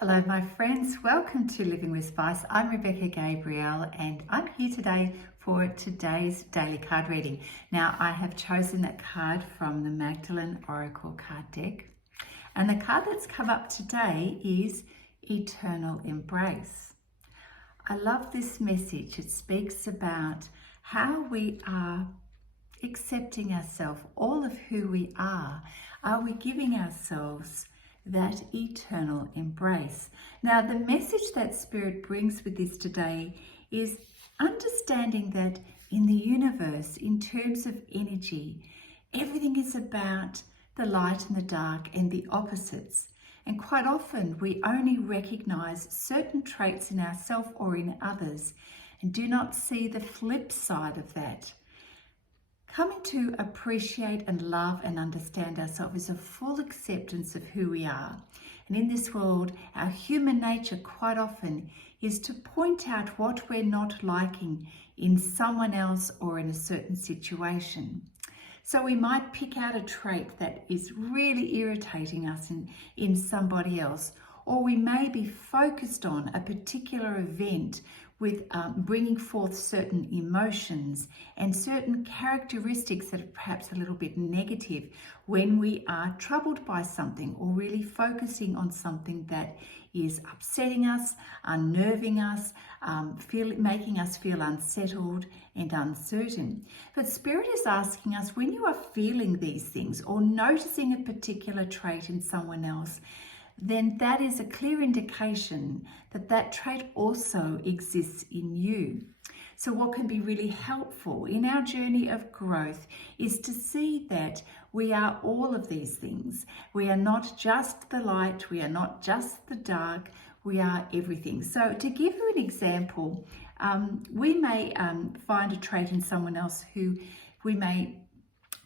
Hello, my friends. Welcome to Living with Spice. I'm Rebecca Gabriel, and I'm here today for today's daily card reading. Now, I have chosen that card from the Magdalene Oracle card deck, and the card that's come up today is Eternal Embrace. I love this message. It speaks about how we are accepting ourselves, all of who we are. Are we giving ourselves that eternal embrace? Now, the message that Spirit brings with this today is understanding that in the universe, in terms of energy, everything is about the light and the dark and the opposites. And quite often we only recognize certain traits in ourselves or in others and do not see the flip side of that. Coming to appreciate and love and understand ourselves is a full acceptance of who we are. And in this world, our human nature quite often is to point out what we're not liking in someone else or in a certain situation. So we might pick out a trait that is really irritating us in somebody else, or we may be focused on a particular event with bringing forth certain emotions and certain characteristics that are perhaps a little bit negative when we are troubled by something or really focusing on something that is upsetting us, unnerving us, making us feel unsettled and uncertain. But Spirit is asking us, when you are feeling these things or noticing a particular trait in someone else, then that is a clear indication that that trait also exists in you. So what can be really helpful in our journey of growth is to see that we are all of these things. We are not just the light, we are not just the dark, we are everything. So to give you an example, we may find a trait in someone else who we may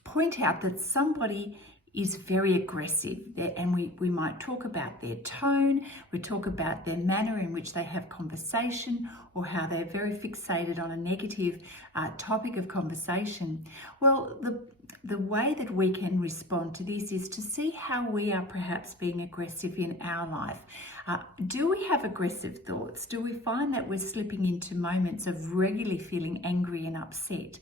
point out that somebody is very aggressive, and we might talk about their tone, we talk about their manner in which they have conversation, or how they're very fixated on a negative topic of conversation. Well, the way that we can respond to this is to see how we are perhaps being aggressive in our life. Do we have aggressive thoughts? Do we find that we're slipping into moments of regularly feeling angry and upset?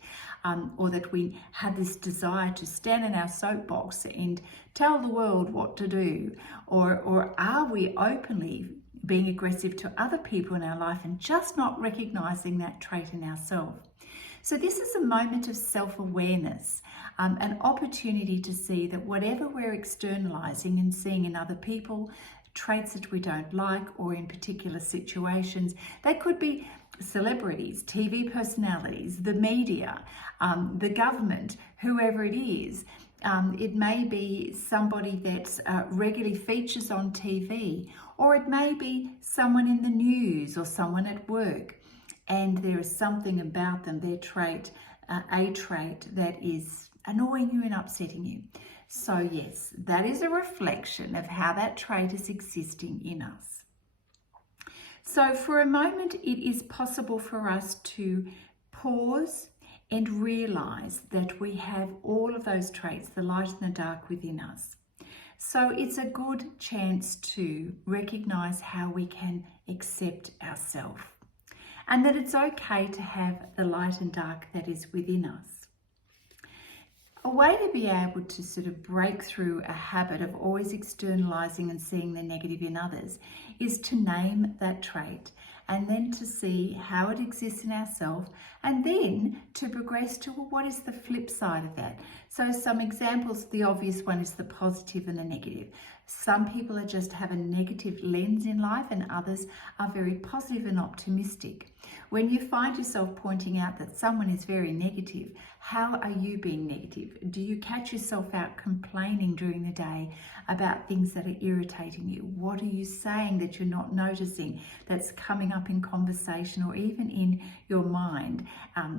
Or that we have this desire to stand in our soapbox and tell the world what to do? Or are we openly being aggressive to other people in our life and just not recognizing that trait in ourselves? So this is a moment of self-awareness, an opportunity to see that whatever we're externalizing and seeing in other people, traits that we don't like, or in particular situations, they could be celebrities, TV personalities, the media, the government, whoever it is. It may be somebody that regularly features on TV, or it may be someone in the news or someone at work, and there is something about them, their trait, a trait that is annoying you and upsetting you. So yes, that is a reflection of how that trait is existing in us. So for a moment, it is possible for us to pause and realize that we have all of those traits, the light and the dark, within us. So it's a good chance to recognize how we can accept ourselves, and that it's okay to have the light and dark that is within us. A way to be able to sort of break through a habit of always externalizing and seeing the negative in others is to name that trait, and then to see how it exists in ourselves, and then to progress to, well, what is the flip side of that? So some examples, the obvious one is the positive and the negative. Some people just have a negative lens in life, and others are very positive and optimistic. When you find yourself pointing out that someone is very negative, how are you being negative? Do you catch yourself out complaining during the day about things that are irritating you? What are you saying that you're not noticing that's coming up in conversation or even in your mind,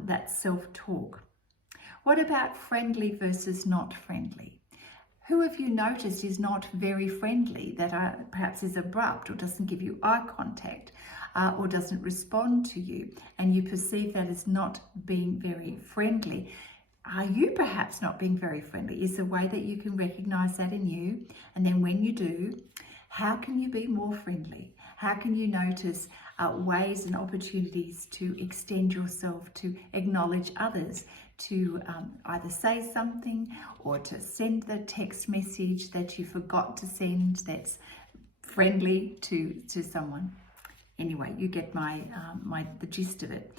that self-talk? What about friendly versus not friendly? Who have you noticed is not very friendly, that perhaps is abrupt or doesn't give you eye contact or doesn't respond to you, and you perceive that as not being very friendly? Are you perhaps not being very friendly? Is the way that you can recognize that in you, and then when you do, How can you be more friendly? How can you notice ways and opportunities to extend yourself, to acknowledge others, to either say something or to send the text message that you forgot to send that's friendly to someone? Anyway, you get the gist of it.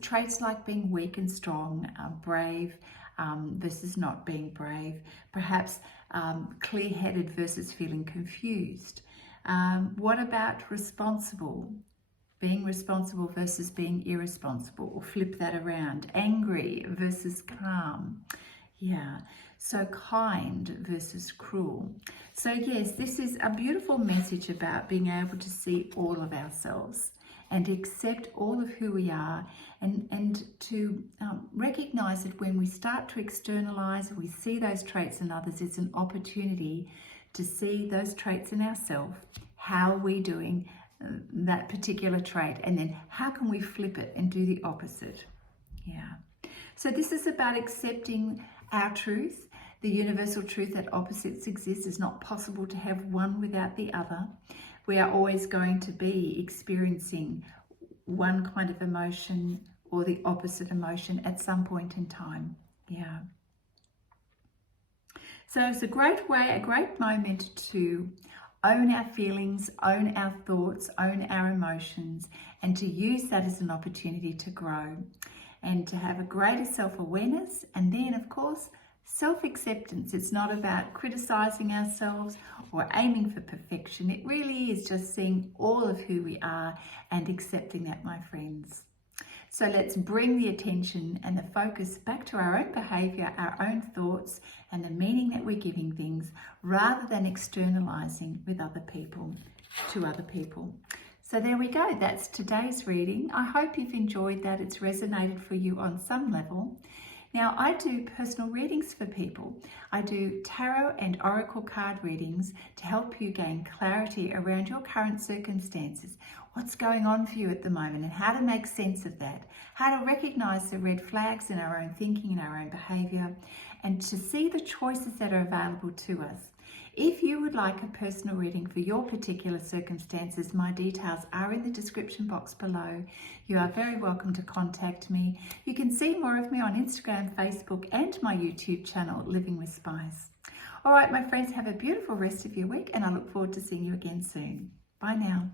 Traits like being weak and strong, brave versus not being brave, perhaps clear-headed versus feeling confused. What about responsible? Being responsible versus being irresponsible, or flip that around. Angry versus calm. Yeah, so kind versus cruel. So yes, this is a beautiful message about being able to see all of ourselves and accept all of who we are, and to recognize that when we start to externalize, we see those traits in others, it's an opportunity to see those traits in ourselves. How are we doing that particular trait, and then how can we flip it and do the opposite? Yeah. So this is about accepting our truth, the universal truth that opposites exist. It's not possible to have one without the other. We are always going to be experiencing one kind of emotion or the opposite emotion at some point in time. Yeah. So it's a great way, a great moment to own our feelings, own our thoughts, own our emotions, and to use that as an opportunity to grow and to have a greater self-awareness, and then of course self-acceptance. It's not about criticizing ourselves or aiming for perfection. It really is just seeing all of who we are and accepting that, my friends. So let's bring the attention and the focus back to our own behavior, our own thoughts, and the meaning that we're giving things, rather than externalizing with other people, to other people. So there we go. That's today's reading. I hope you've enjoyed that. It's resonated for you on some level. Now, I do personal readings for people. I do tarot and oracle card readings to help you gain clarity around your current circumstances, what's going on for you at the moment, and how to make sense of that, how to recognize the red flags in our own thinking and our own behavior, and to see the choices that are available to us. If you would like a personal reading for your particular circumstances, my details are in the description box below. You are very welcome to contact me. You can see more of me on Instagram, Facebook, and my YouTube channel, Living with Spice. All right, my friends, have a beautiful rest of your week, and I look forward to seeing you again soon. Bye now.